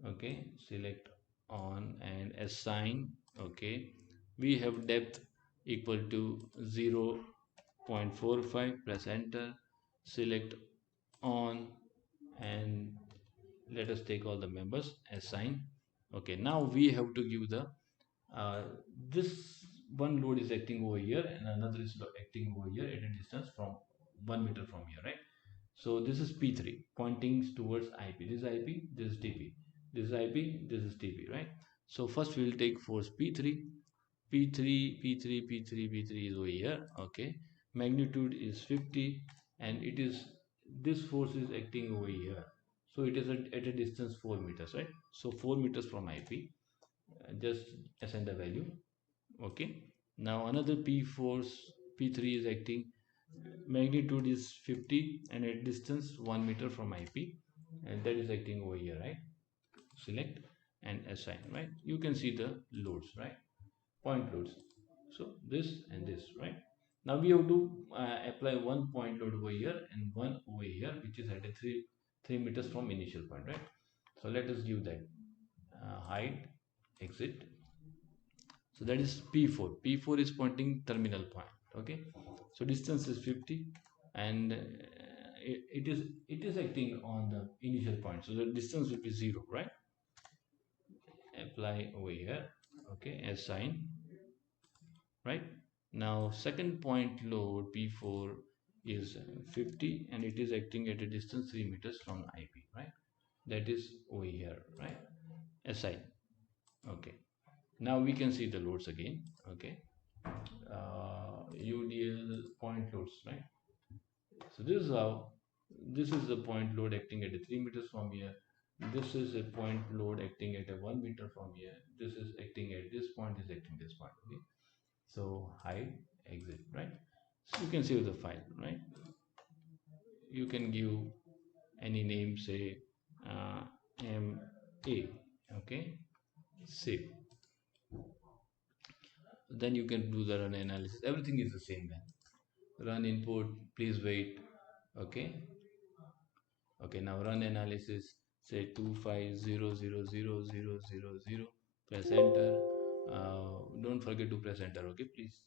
okay. Select on and assign, okay. We have depth equal to 0.45. Press enter. Select on and let us take all the members, assign, okay. Now we have to give the uh, this one load is acting over here and another is acting over here at a distance from 1 meter from here, right. So this is P3 pointing towards IP. This is IP, this is TP. This is IP, this is TP, right? So first we will take force P3. P3, P3, P3, P3 is over here, okay. Magnitude is 50 and it is, this force is acting over here. So it is at a distance 4 meters, right? So 4 meters from IP. Just assign the value, okay. Now another P force, P3 is acting, magnitude is 50 and at distance 1 meter from IP, and that is acting over here, right. Select and assign, right. You can see the loads, right, point loads. So this and this, right. Now we have to apply one point load over here and one over here, which is at a 3 meters from initial point, right. So let us give that height, exit. So that is P4. P4 is pointing terminal point, okay. So distance is 50 and it is acting on the initial point, so the distance will be 0, right. Apply over here, okay, assign, right. Now second point load P4 is 50 and it is acting at a distance 3 meters from IP, right. That is over here, right. Assign, okay. Now we can see the loads again, okay. UDL point loads, right. So this is how, this is the point load acting at a 3 meters from here. This is a point load acting at a 1 meter from here. This is acting at this point, is acting this point, okay. So hide, exit, right. So you can save the file, right. You can give any name, say MA, okay. Save. Then you can do the run analysis. Everything is the same then. Run input, please wait, okay. Okay, now run analysis, say 25000000. Press enter. Don't forget to press enter, okay, please.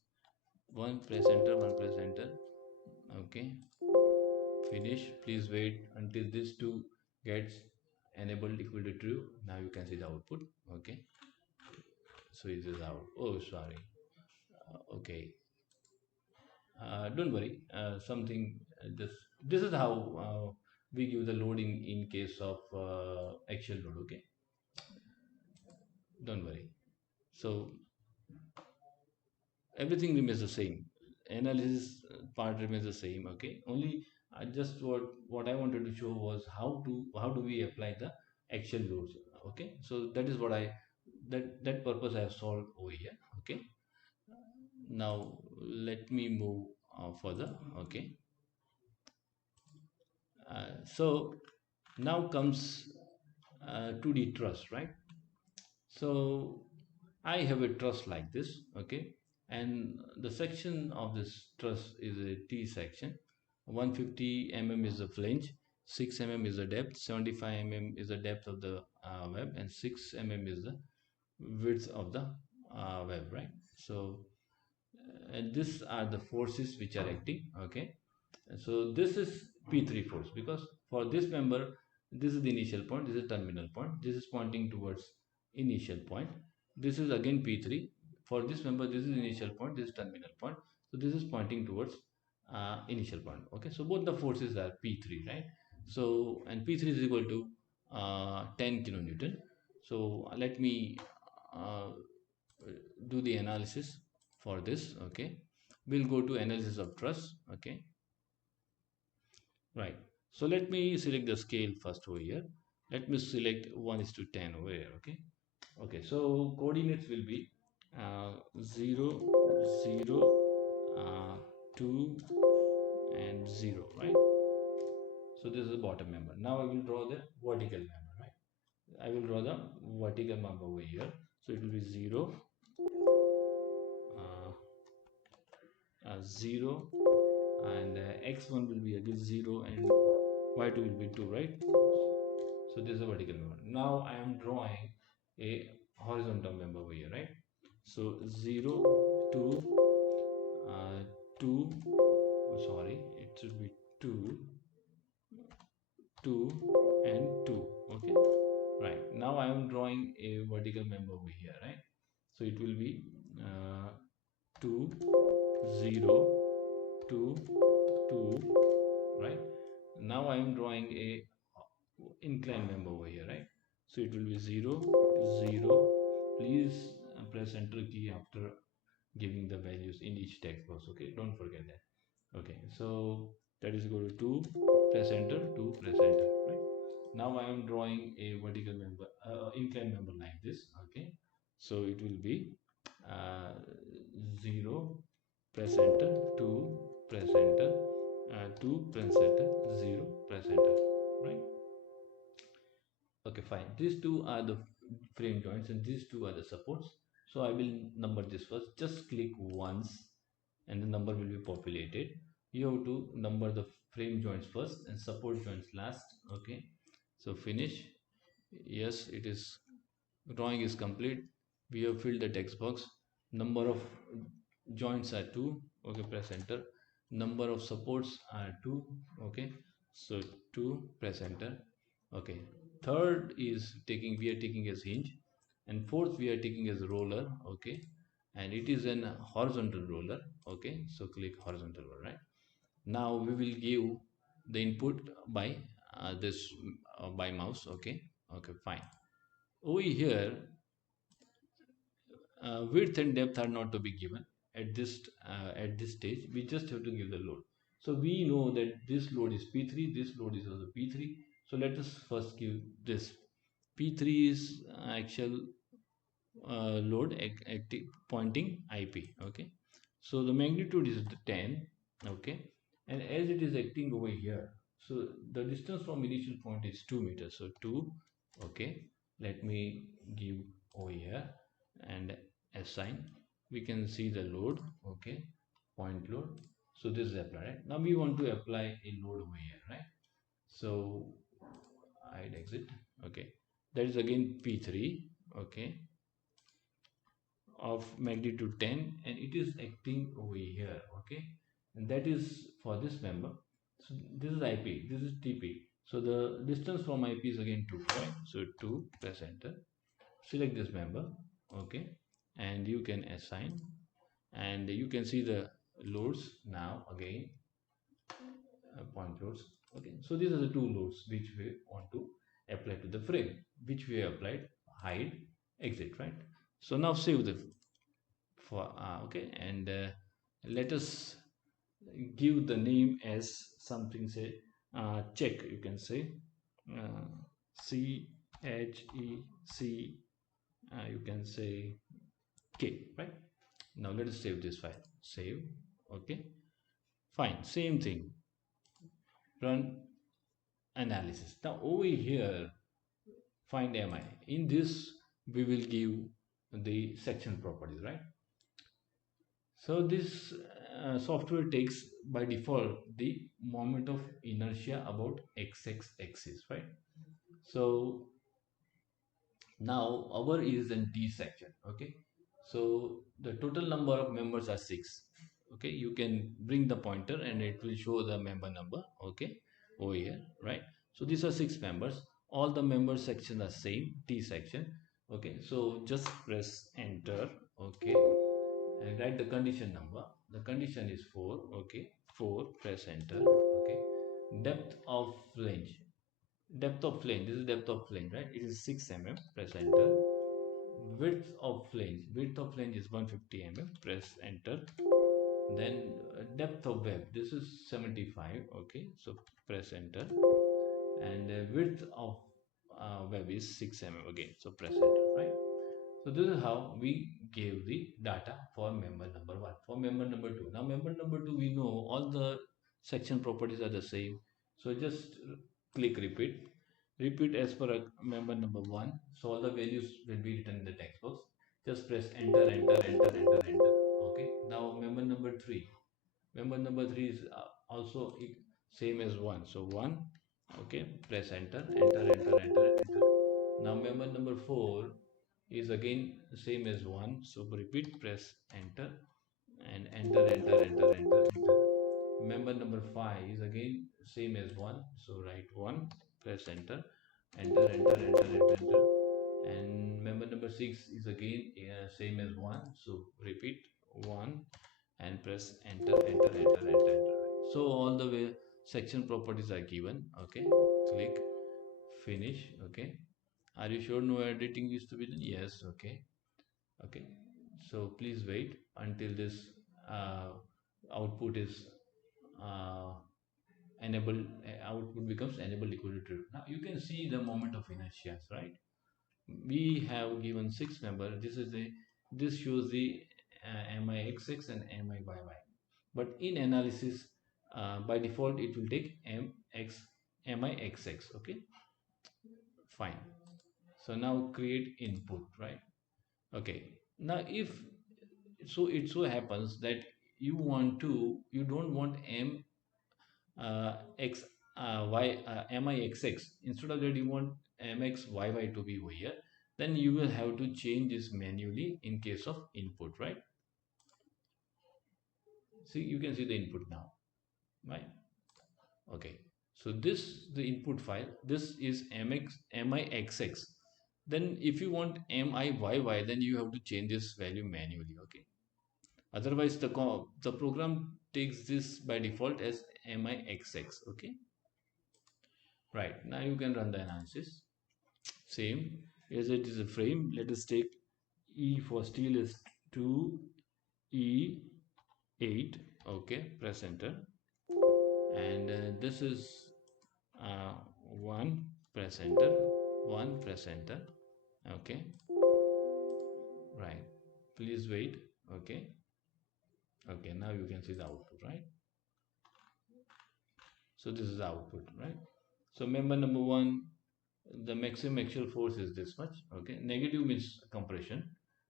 One press enter, one press enter, okay. Finish. Please wait until this two gets enabled equal to true. Now you can see the output, okay. So it is out. Oh, sorry. Okay. Don't worry. Something this is how we give the load in case of actual load, okay. Don't worry. So everything remains the same. Analysis part remains the same, okay. Only just what I wanted to show was how do we apply the actual loads, okay. So that is what I, that purpose I have solved over here, okay. Now let me move further. Okay, so now comes 2D truss, right? So I have a truss like this, okay, and the section of this truss is a T section. 150 mm is the flange, 6 mm is the depth, 75 mm is the depth of the web, and 6 mm is the width of the web, right? So and these are the forces which are acting, okay. So this is P3 force, because for this member, this is the initial point, this is terminal point, this is pointing towards initial point, this is again P3. For this member, this is initial point, this is terminal point, so this is pointing towards initial point, okay. So both the forces are P3, right? So and P3 is equal to 10 kilonewton. So let me uh, do the analysis for this, okay. We'll go to analysis of truss, okay, right. So let me select the scale first over here. Let me select 1 is to 10 over here, okay. Okay, so coordinates will be 0 0 uh, 2 and 0, right? So this is the bottom member. Now I will draw the vertical member, right? I will draw the vertical member over here. So it will be 0 uh, 0, and x1 will be again 0, and y2 will be 2, right? So this is a vertical member. Now I am drawing a horizontal member over here, right? So 0 2 uh, 2 oh, sorry, it should be 2 2 and 2, okay. Right, now I am drawing a vertical member over here, right? So it will be 2 0 2 2, right? Now I am drawing a inclined member over here, right? So it will be 0 0. Please press enter key after giving the values in each text box, okay, don't forget that. Okay, so that is equal to 2, press enter, 2, press enter, right? Now I am drawing a vertical member, inclined member like this, okay. So it will be uh, 0, press enter, 2, press enter, 2, press enter, 0, press enter, right? Okay, fine. These two are the frame joints and these two are the supports. So I will number this first. Just click once and the number will be populated. You have to number the frame joints first and support joints last. Okay. So finish. Yes, it is. Drawing is complete. We have filled the text box. Number of joints are 2. Okay, press enter. Number of supports are 2. Okay, so 2, press enter. Okay, third is taking, we are taking as hinge, and fourth we are taking as roller, okay, and it is an horizontal roller, okay. So click horizontal roller, right? Now we will give the input by this by mouse, okay. Okay, fine. Over here width and depth are not to be given at this stage. We just have to give the load. So we know that this load is P3, this load is also P3. So let us first give this. P3 is actual load active pointing IP, okay. So the magnitude is the 10, okay, and as it is acting over here, so the distance from initial point is 2 meters, so 2, okay. Let me give over here and assign. We can see the load, okay, point load. So this is applied, right? Now we want to apply a load over here, right? So I'd exit, okay. That is again P3, okay, of magnitude 10, and it is acting over here, okay, and that is for this member. So this is IP, this is TP. So the distance from IP is again 2, right? So 2, press enter, select this member, okay, and you can assign, and you can see the loads now again, point loads, okay. So these are the two loads which we want to apply to the frame, which we have applied, hide, exit, right? So now save the for okay, and let us give the name as something, say check, you can say uh, CHEC, you can say K, right? Now let us save this file. Save. Okay. Fine. Same thing. Run analysis. Now over here, find mi. In this, we will give the section properties, right? So this software takes by default the moment of inertia about x axis, right? So now our is in T section, okay? So the total number of members are 6. Okay, you can bring the pointer and it will show the member number, okay, over here, right? So these are 6 members. All the member sections are same, T section. Okay, so just press enter, okay, and write the condition number. The condition is 4, okay, 4, press enter, okay. Depth of flange, this is depth of flange, right? It is 6 mm, press enter. Width of flange is 150 mm, press enter. Then depth of web, this is 75, okay, so press enter. And width of web is 6 mm again, so press enter, right? So this is how we gave the data for member number 1. For member number 2, now member number 2, we know all the section properties are the same, so just click repeat as per member number 1. So all the values will be written in the text box. Just press enter, enter, enter, enter, enter. Okay, now member number 3, member number 3 is also same as 1, so 1, okay, press enter, enter, enter, enter, enter. Now member number 4 is again same as 1, so repeat, press enter, and enter, enter, enter, enter, enter. Member number 5 is again same as 1, so write 1, press enter, enter, enter, enter, enter, enter. And member number 6 is again same as 1, so repeat 1 and press enter, enter, enter, enter, enter. So all the way section properties are given, okay, click finish, okay. Are you sure no editing is to be done? Yes, okay, okay. So please wait until this uh, output is uh, enabled, output becomes enabled equilibrium. Now you can see the moment of inertia, right? We have given 6 member. This shows the MIXX and MIYY. But in analysis, by default, it will take MIXX. Okay, fine. So now create input, right? Okay. Now if so, it so happens that you don't want x y mixx. Instead of that, you want mxyy to be over here. Then you will have to change this manually in case of input, right? See, you can see the input now, right? Okay. So this the input file. This is mixx. Then if you want miyy, then you have to change this value manually. Okay. Otherwise, the program takes this by default as mixx. Okay. Right. Now you can run the analysis. Same as it is a frame. Let us take E for steel is 2, E 8. Okay. Press enter. And this is 1, press enter, 1, press enter, okay, right, please wait, okay, okay, now you can see the output, right? So this is the output, right? So member number 1, the maximum actual force is this much, okay, negative means compression.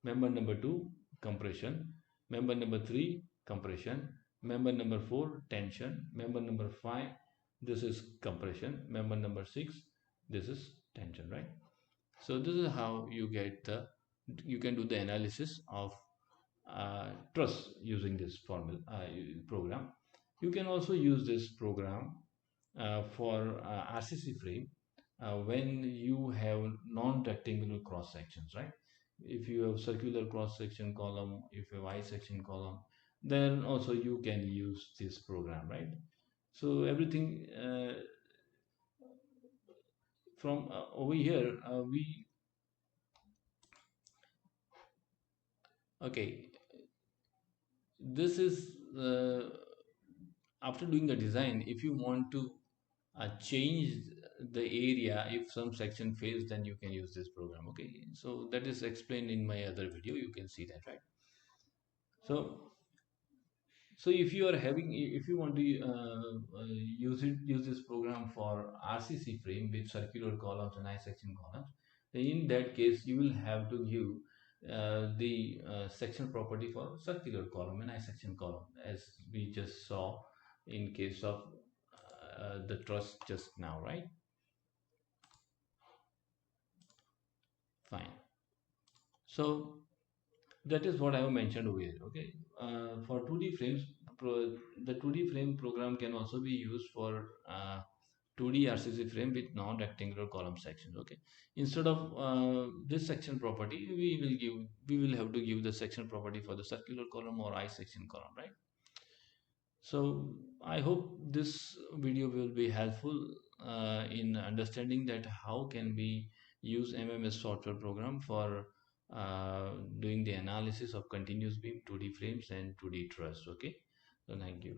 Member number 2, compression. Member number 3, compression. Member number 4, tension. Member number 5, this is compression. Member number 6, this is tension, right? So this is how you can do the analysis of truss using this program. You can also use this program for RCC frame when you have non-rectangular cross sections, right? If you have circular cross section column, if you have I section column, then also you can use this program, right? So everything from over here we okay, this is after doing the design. If you want to change the area, if some section fails, then you can use this program, okay? So that is explained in my other video, you can see that, right? So so if you are having, if you want to use this program for RCC frame with circular columns and I section columns, then in that case you will have to give the section property for circular column and I section column, as we just saw in case of the truss just now, right? Fine. So that is what I have mentioned over here. Okay, for 2D frames, the 2D frame program can also be used for 2D RCC frame with non-rectangular column sections. Okay, instead of this section property, we will have to give the section property for the circular column or I section column, right? So I hope this video will be helpful in understanding that how can we use MMS software program for doing the analysis of continuous beam 2D frames and 2D truss. Okay, so thank you.